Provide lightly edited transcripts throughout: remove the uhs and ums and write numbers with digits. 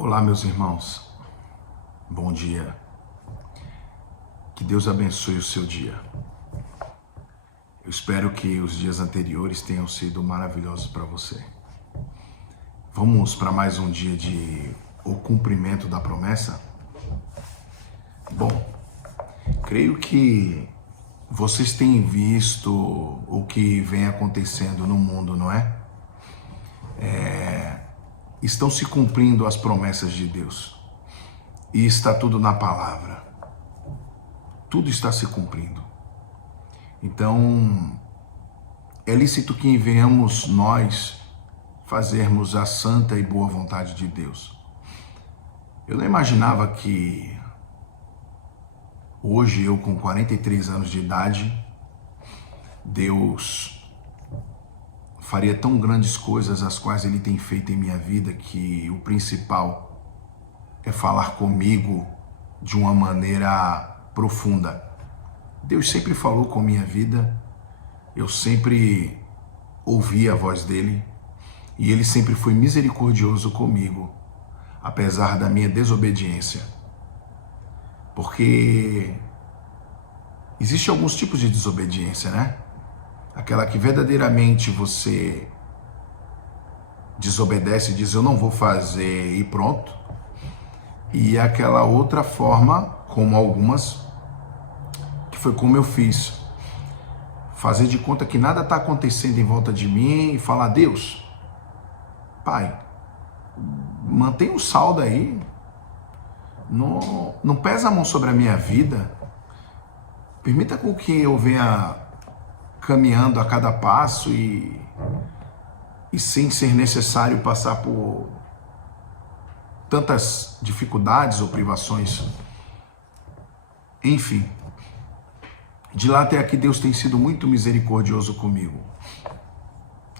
Olá, meus irmãos. Bom dia. Que Deus abençoe o seu dia. Eu espero que os dias anteriores tenham sido maravilhosos para você. Vamos para mais um dia de o cumprimento da promessa? Bom, creio que vocês têm visto o que vem acontecendo no mundo, não é? Estão se cumprindo as promessas de Deus. E está tudo na palavra. Tudo está se cumprindo. Então, é lícito que venhamos nós fazermos a santa e boa vontade de Deus. Eu não imaginava que hoje, eu com 43 anos de idade, Deus faria tão grandes coisas as quais Ele tem feito em minha vida, que o principal é falar comigo de uma maneira profunda. Deus sempre falou com minha vida, eu sempre ouvi a voz dEle e Ele sempre foi misericordioso comigo, apesar da minha desobediência. Porque existem alguns tipos de desobediência, né? Aquela que verdadeiramente você desobedece e diz eu não vou fazer e pronto. E aquela outra forma, como algumas, que foi como eu fiz. Fazer de conta que nada está acontecendo em volta de mim e falar, Deus, Pai, mantém um saldo aí, não pesa a mão sobre a minha vida, permita com que eu venha caminhando a cada passo e sem ser necessário passar por tantas dificuldades ou privações. Enfim, de lá até aqui Deus tem sido muito misericordioso comigo,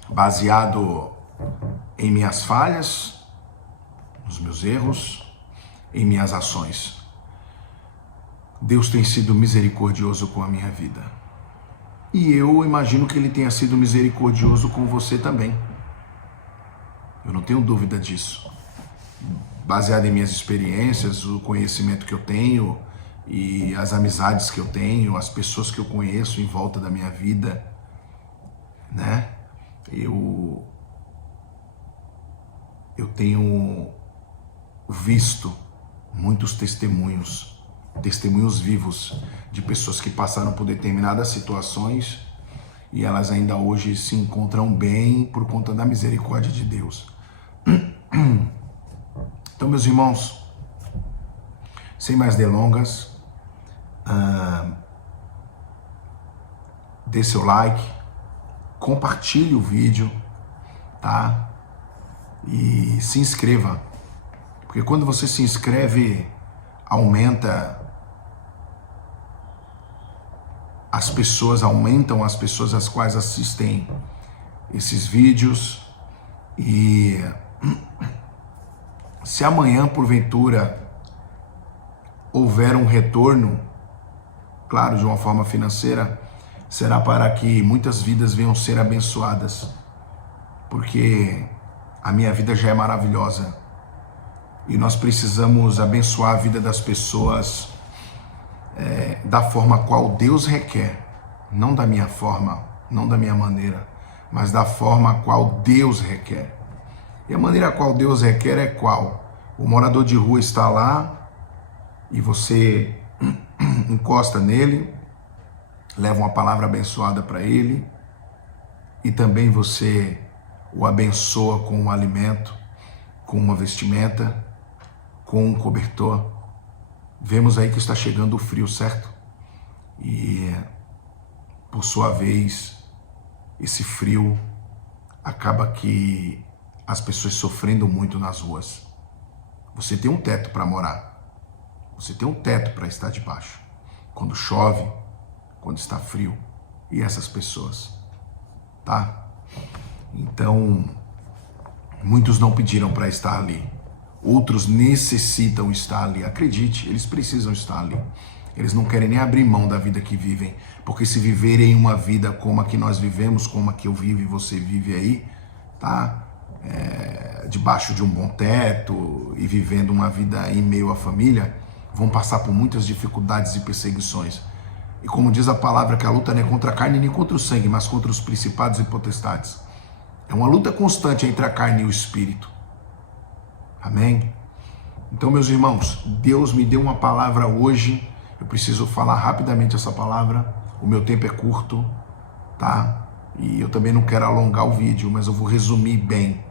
baseado em minhas falhas, nos meus erros, em minhas ações. Deus tem sido misericordioso com a minha vida. E eu imagino que Ele tenha sido misericordioso com você também. Eu não tenho dúvida disso. Baseado em minhas experiências, o conhecimento que eu tenho e as amizades que eu tenho, as pessoas que eu conheço em volta da minha vida, né? Eu tenho visto muitos testemunhos vivos de pessoas que passaram por determinadas situações e elas ainda hoje se encontram bem por conta da misericórdia de Deus. Então, meus irmãos, sem mais delongas, dê seu like, compartilhe o vídeo, tá? E se inscreva, porque quando você se inscreve, aumentam as pessoas as quais assistem esses vídeos. E se amanhã, porventura, houver um retorno, claro, de uma forma financeira, será para que muitas vidas venham ser abençoadas, porque a minha vida já é maravilhosa e nós precisamos abençoar a vida das pessoas da forma qual Deus requer, não da minha forma, não da minha maneira, mas da forma qual Deus requer. E a maneira qual Deus requer é qual? O morador de rua está lá e você encosta nele, leva uma palavra abençoada para ele e também você o abençoa com um alimento, com uma vestimenta, com um cobertor. Vemos aí que está chegando o frio, certo? E, por sua vez, esse frio acaba que as pessoas sofrendo muito nas ruas. Você tem um teto para morar. Você tem um teto para estar debaixo. Quando chove, quando está frio. E essas pessoas, tá? Então, muitos não pediram para estar ali. Outros necessitam estar ali. Acredite, eles precisam estar ali. Eles não querem nem abrir mão da vida que vivem. Porque se viverem uma vida como a que nós vivemos, como a que eu vivo e você vive aí, tá? debaixo de um bom teto e vivendo uma vida em meio à família, vão passar por muitas dificuldades e perseguições. E como diz a palavra, que a luta não é contra a carne nem contra o sangue, mas contra os principados e potestades. É uma luta constante entre a carne e o espírito. Amém? Então, meus irmãos, Deus me deu uma palavra hoje. Eu preciso falar rapidamente essa palavra. O meu tempo é curto, tá? E eu também não quero alongar o vídeo, mas eu vou resumir bem.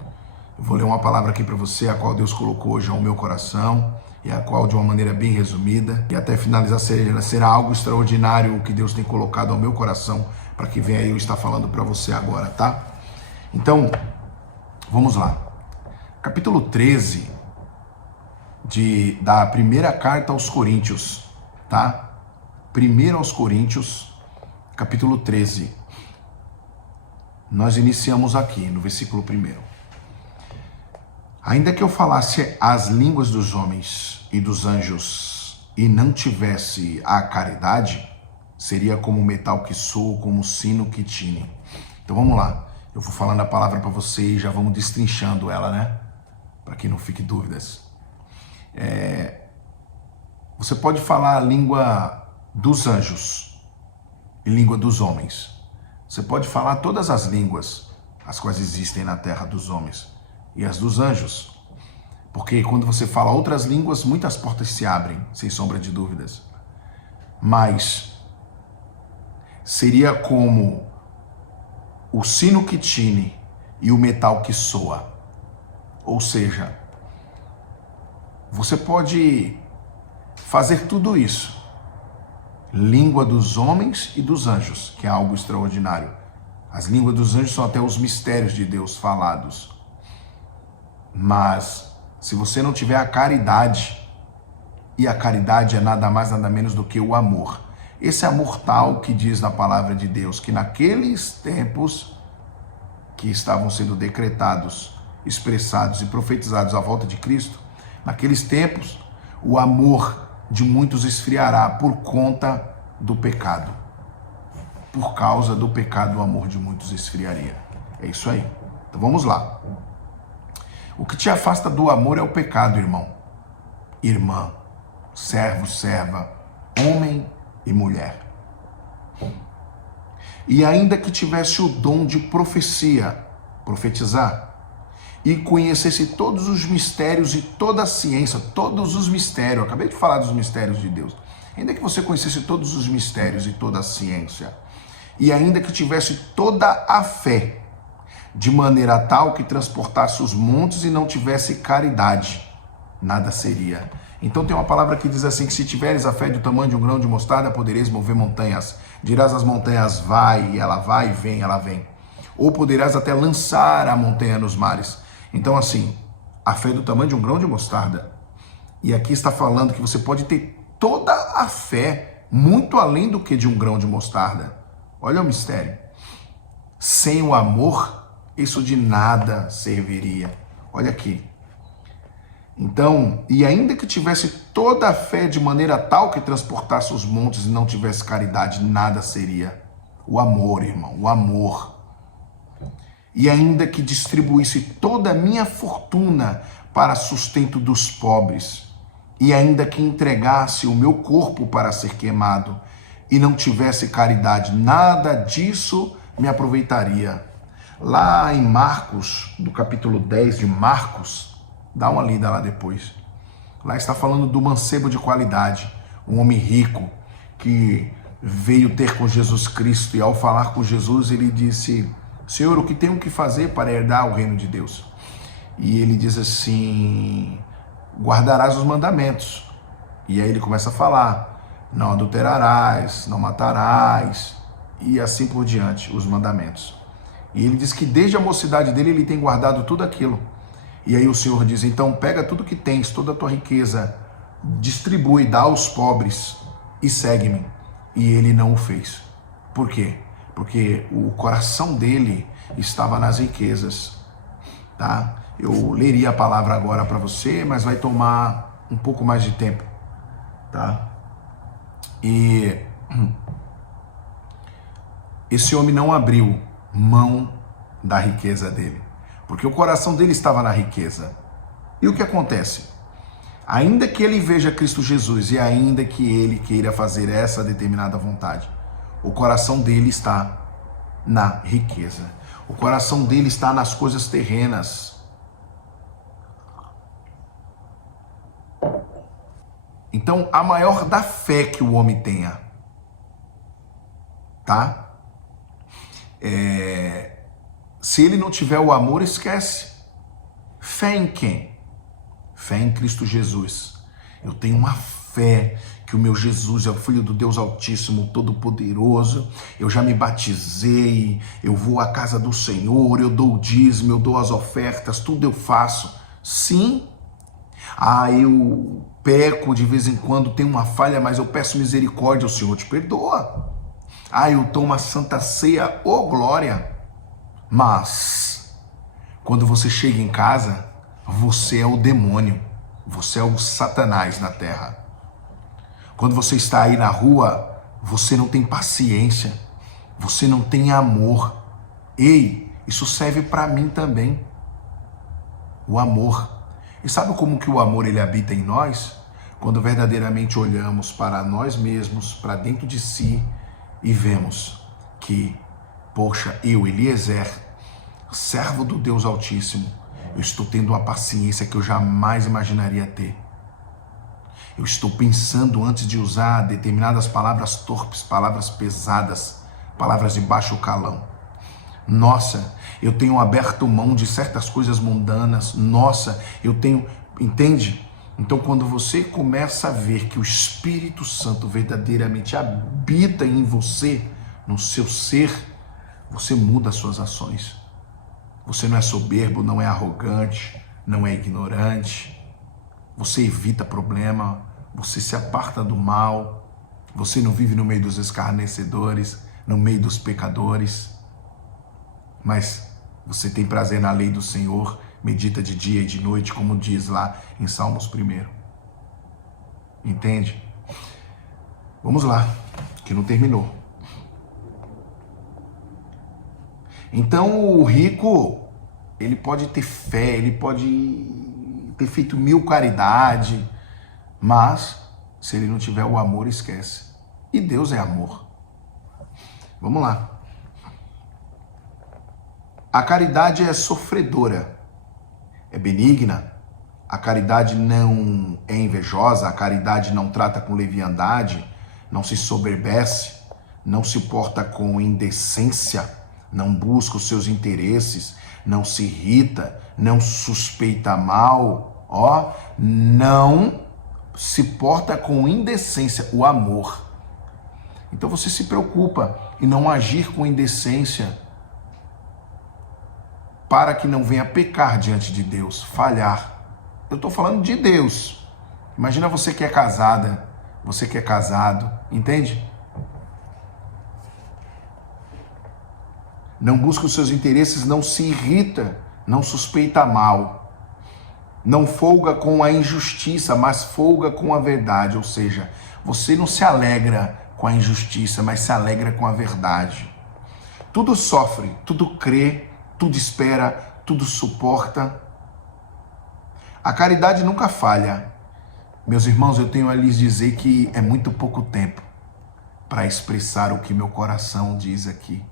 Eu vou ler uma palavra aqui para você, a qual Deus colocou hoje ao meu coração, e a qual de uma maneira bem resumida, e até finalizar será algo extraordinário o que Deus tem colocado ao meu coração, para que venha eu estar falando para você agora, tá? Então, vamos lá. Capítulo 13 da primeira carta aos Coríntios, tá? 1 aos Coríntios, capítulo 13. Nós iniciamos aqui no versículo 1. Ainda que eu falasse as línguas dos homens e dos anjos e não tivesse a caridade, seria como o metal que soa, como o sino que tine. Então vamos lá. Eu vou falando a palavra para você e já vamos destrinchando ela, né? Para que não fique dúvidas. Você pode falar a língua dos anjos e língua dos homens. Você pode falar todas as línguas as quais existem na terra dos homens e as dos anjos. Porque quando você fala outras línguas, muitas portas se abrem, sem sombra de dúvidas. Mas seria como o sino que tine e o metal que soa. Ou seja, você pode fazer tudo isso. Língua dos homens e dos anjos, que é algo extraordinário. As línguas dos anjos são até os mistérios de Deus falados. Mas, se você não tiver a caridade, e a caridade é nada mais, nada menos do que o amor. Esse amor tal que diz na palavra de Deus, que naqueles tempos que estavam sendo decretados, expressados e profetizados à volta de Cristo, naqueles tempos, o amor de muitos esfriará por conta do pecado. Por causa do pecado, o amor de muitos esfriaria. É isso aí. Então vamos lá. O que te afasta do amor é o pecado, irmão, irmã, servo, serva, homem e mulher. E ainda que tivesse o dom de profecia, profetizar, e conhecesse todos os mistérios e toda a ciência, todos os mistérios, eu acabei de falar dos mistérios de Deus, ainda que você conhecesse todos os mistérios e toda a ciência, e ainda que tivesse toda a fé, de maneira tal que transportasse os montes e não tivesse caridade, nada seria. Então tem uma palavra que diz assim, que se tiveres a fé do tamanho de um grão de mostarda, podereis mover montanhas. Dirás às montanhas, vai, e ela vai, e vem, ela vem. Ou poderás até lançar a montanha nos mares. Então assim, a fé do tamanho de um grão de mostarda. E aqui está falando que você pode ter toda a fé, muito além do que de um grão de mostarda. Olha o mistério. Sem o amor, isso de nada serviria. Olha aqui. Então, e ainda que tivesse toda a fé de maneira tal que transportasse os montes e não tivesse caridade, nada seria. O amor, irmão, o amor. E ainda que distribuísse toda a minha fortuna para sustento dos pobres, e ainda que entregasse o meu corpo para ser queimado, e não tivesse caridade, nada disso me aproveitaria. Lá em Marcos, no capítulo 10 de Marcos, dá uma lida lá depois. Lá está falando do mancebo de qualidade, um homem rico que veio ter com Jesus Cristo e ao falar com Jesus ele disse: Senhor, o que tenho que fazer para herdar o reino de Deus? E ele diz assim: guardarás os mandamentos. E aí ele começa a falar: não adulterarás, não matarás, e assim por diante, os mandamentos. E ele diz que desde a mocidade dele ele tem guardado tudo aquilo. E aí o Senhor diz: então pega tudo que tens, toda a tua riqueza, distribui, dá aos pobres e segue-me. E ele não o fez. Por quê? Porque o coração dele estava nas riquezas, tá? Eu leria a palavra agora para você, mas vai tomar um pouco mais de tempo, tá? E esse homem não abriu mão da riqueza dele. porque o coração dele estava na riqueza. E o que acontece? Ainda que ele veja Cristo Jesus e ainda que ele queira fazer essa determinada vontade, o coração dele está na riqueza. O coração dele está nas coisas terrenas. Então, a maior da fé que o homem tenha, tá? Se ele não tiver o amor, esquece. Fé em quem? Fé em Cristo Jesus. Eu tenho uma fé que o meu Jesus é o Filho do Deus Altíssimo, Todo-Poderoso. Eu já me batizei, eu vou à casa do Senhor, eu dou o dízimo, eu dou as ofertas, tudo eu faço. Sim. Eu peco de vez em quando, tenho uma falha, mas eu peço misericórdia, o Senhor te perdoa. Eu tomo a Santa Ceia, glória. Mas, quando você chega em casa, você é o demônio, você é o Satanás na terra. Quando você está aí na rua, você não tem paciência, você não tem amor. Ei, isso serve para mim também. O amor. E sabe como que o amor ele habita em nós? Quando verdadeiramente olhamos para nós mesmos, para dentro de si e vemos que, poxa, eu, Eliezer, servo do Deus Altíssimo, eu estou tendo uma paciência que eu jamais imaginaria ter. Eu estou pensando antes de usar determinadas palavras torpes, palavras pesadas, palavras de baixo calão. Nossa, eu tenho aberto mão de certas coisas mundanas. Nossa, eu tenho... Entende? Então, quando você começa a ver que o Espírito Santo verdadeiramente habita em você, no seu ser, você muda as suas ações. Você não é soberbo, não é arrogante, não é ignorante. Você evita problema, você se aparta do mal, você não vive no meio dos escarnecedores, no meio dos pecadores, mas você tem prazer na lei do Senhor, medita de dia e de noite, como diz lá em Salmos 1. Entende? Vamos lá, que não terminou. Então o rico, ele pode ter fé, ele pode ter feito 1000 caridades, mas se ele não tiver o amor, esquece. E Deus é amor. Vamos lá. A caridade é sofredora, é benigna. A caridade não é invejosa, a caridade não trata com leviandade, não se soberbece, não se porta com indecência, não busca os seus interesses, não se irrita, não suspeita mal, não se porta com indecência, o amor. Então você se preocupa em não agir com indecência para que não venha pecar diante de Deus, falhar. Eu estou falando de Deus. Imagina você que é casada, você que é casado, entende? Não busca os seus interesses, não se irrita, não suspeita mal. Não folga com a injustiça, mas folga com a verdade. Ou seja, você não se alegra com a injustiça, mas se alegra com a verdade. Tudo sofre, tudo crê, tudo espera, tudo suporta. A caridade nunca falha. Meus irmãos, eu tenho a lhes dizer que é muito pouco tempo para expressar o que meu coração diz aqui.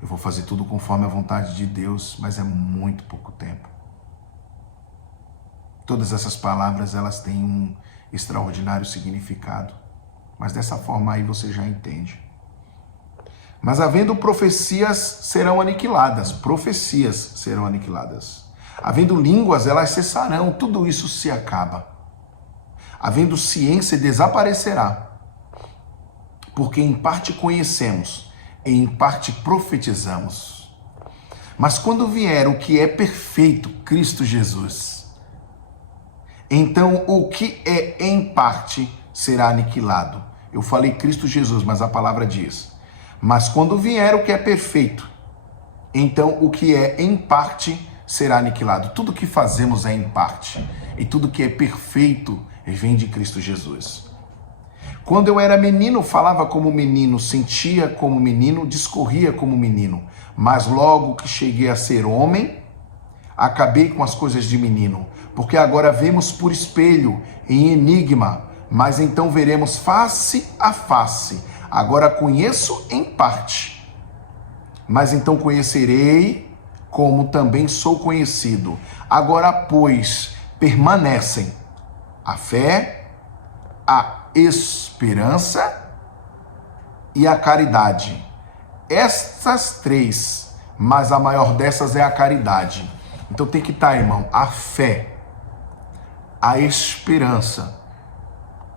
Eu vou fazer tudo conforme a vontade de Deus, mas é muito pouco tempo. Todas essas palavras, elas têm um extraordinário significado, mas dessa forma aí você já entende. Mas havendo profecias, serão aniquiladas. Profecias serão aniquiladas. Havendo línguas, elas cessarão. Tudo isso se acaba. Havendo ciência, desaparecerá. Porque em parte conhecemos, e em parte profetizamos. Mas quando vier o que é perfeito, Cristo Jesus, então o que é em parte será aniquilado. Eu falei Cristo Jesus, mas a palavra diz: mas quando vier o que é perfeito, então o que é em parte será aniquilado. Tudo que fazemos é em parte, e tudo que é perfeito vem de Cristo Jesus. Quando eu era menino, falava como menino, sentia como menino, discorria como menino. Mas logo que cheguei a ser homem, Acabei com as coisas de menino, porque agora vemos por espelho, em enigma, mas então veremos face a face. Agora conheço em parte, mas então conhecerei como também sou conhecido. Agora, pois, permanecem a fé, a esperança e a caridade. Estas três, mas a maior dessas é a caridade. Então tem que estar, irmão, a fé, a esperança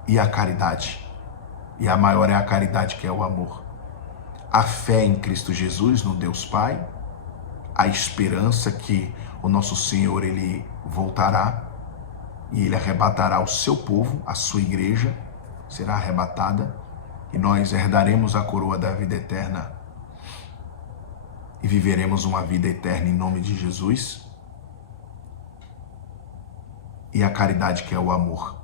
e a caridade. E a maior é a caridade, que é o amor. A fé em Cristo Jesus, no Deus Pai. A esperança que o nosso Senhor, Ele voltará e Ele arrebatará o seu povo, a sua igreja será arrebatada e nós herdaremos a coroa da vida eterna e viveremos uma vida eterna em nome de Jesus. E a caridade, que é o amor.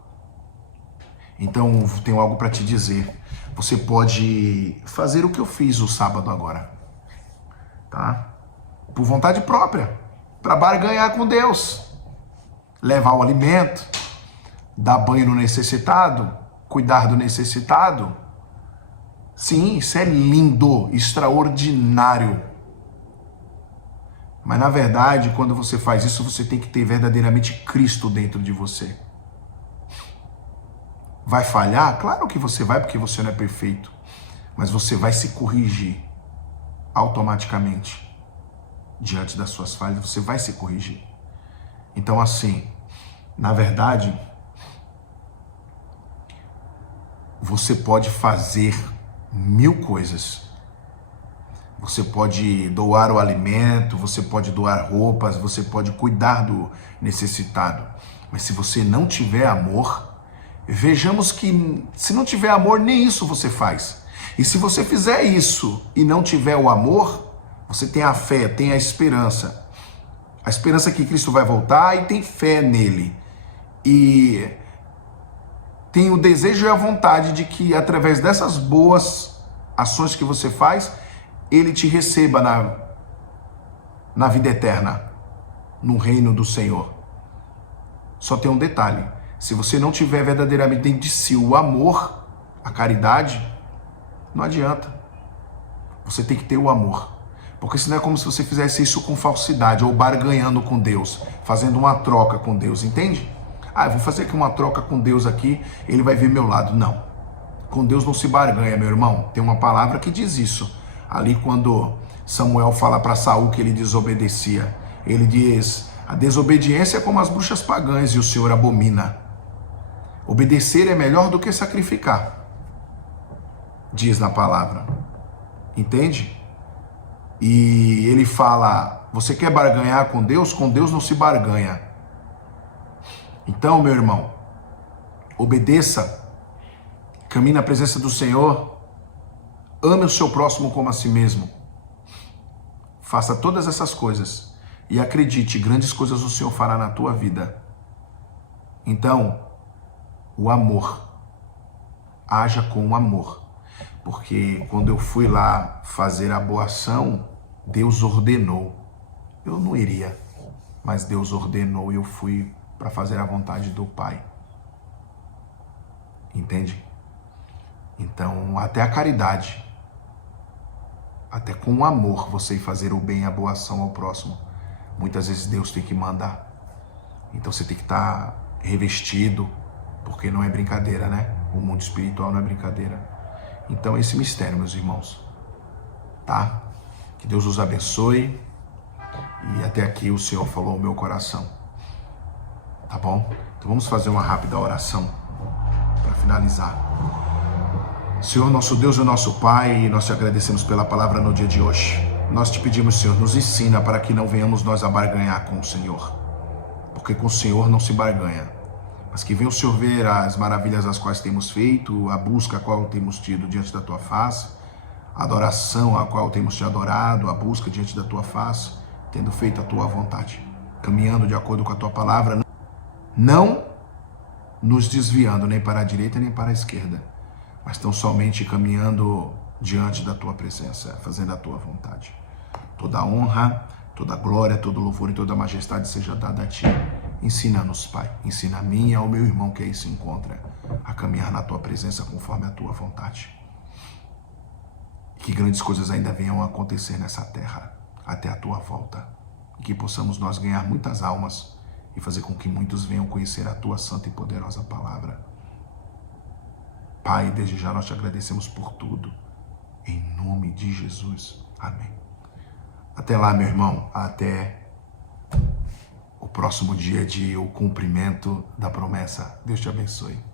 Então, tenho algo para te dizer. Você pode fazer o que eu fiz o sábado agora, tá? Por vontade própria, para barganhar com Deus. Levar o alimento, dar banho no necessitado, cuidar do necessitado. Sim, isso é lindo, extraordinário. Mas na verdade, quando você faz isso, você tem que ter verdadeiramente Cristo dentro de você. Vai falhar? Claro que você vai, porque você não é perfeito. Mas você vai se corrigir automaticamente. Diante das suas falhas, você vai se corrigir. Então, assim, na verdade, você pode fazer 1000 coisas. Você pode doar o alimento, você pode doar roupas, você pode cuidar do necessitado. Mas se você não tiver amor, vejamos que se não tiver amor, nem isso você faz. E se você fizer isso e não tiver o amor, você tem a fé, tem a esperança. A esperança que Cristo vai voltar e tem fé nele. E tem o desejo e a vontade de que através dessas boas ações que você faz, ele te receba na vida eterna, no reino do Senhor. Só tem um detalhe. Se você não tiver verdadeiramente dentro de si o amor, a caridade, não adianta. Você tem que ter o amor. Porque senão é como se você fizesse isso com falsidade, ou barganhando com Deus, fazendo uma troca com Deus, entende? Ah, eu vou fazer aqui uma troca com Deus aqui, ele vai ver meu lado. Não. Com Deus não se barganha, meu irmão. Tem uma palavra que diz isso. Ali quando Samuel fala para Saul que ele desobedecia, ele diz: a desobediência é como as bruxas pagãs e o Senhor abomina. Obedecer é melhor do que sacrificar, diz na palavra. Entende? E ele fala: você quer barganhar com Deus? Com Deus não se barganha. Então, meu irmão, obedeça, caminhe na presença do Senhor, ame o seu próximo como a si mesmo. Faça todas essas coisas e acredite, grandes coisas o Senhor fará na tua vida. Então, o amor. Haja com amor. Porque quando eu fui lá fazer a boa ação, Deus ordenou. Eu não iria, mas Deus ordenou e eu fui para fazer a vontade do Pai. Entende? Então, até a caridade, até com o amor, você ir fazer o bem, a boa ação ao próximo, muitas vezes Deus tem que mandar. Então você tem que estar revestido, porque não é brincadeira, né? O mundo espiritual não é brincadeira. Então esse mistério, meus irmãos, tá? Que Deus os abençoe. E até aqui o Senhor falou ao meu coração, tá bom? Então vamos fazer uma rápida oração para finalizar. Senhor, nosso Deus e nosso Pai, nós te agradecemos pela palavra no dia de hoje. Nós te pedimos, Senhor, nos ensina para que não venhamos nós a barganhar com o Senhor, porque com o Senhor não se barganha, mas que venha o Senhor ver as maravilhas as quais temos feito, a busca a qual temos tido diante da tua face, a adoração a qual temos te adorado, a busca diante da tua face, tendo feito a tua vontade, caminhando de acordo com a tua palavra, não nos desviando nem para a direita nem para a esquerda, mas tão somente caminhando diante da tua presença, fazendo a tua vontade. Toda honra, Toda glória, todo louvor e toda majestade seja dada a Ti. Ensina-nos, Pai. Ensina a mim e ao meu irmão que aí se encontra a caminhar na Tua presença conforme a Tua vontade. Que grandes coisas ainda venham a acontecer nessa terra até a Tua volta. E que possamos nós ganhar muitas almas e fazer com que muitos venham conhecer a Tua santa e poderosa palavra. Pai, desde já nós te agradecemos por tudo. Em nome de Jesus. Amém. Até lá, meu irmão. Até o próximo dia de o cumprimento da promessa. Deus te abençoe.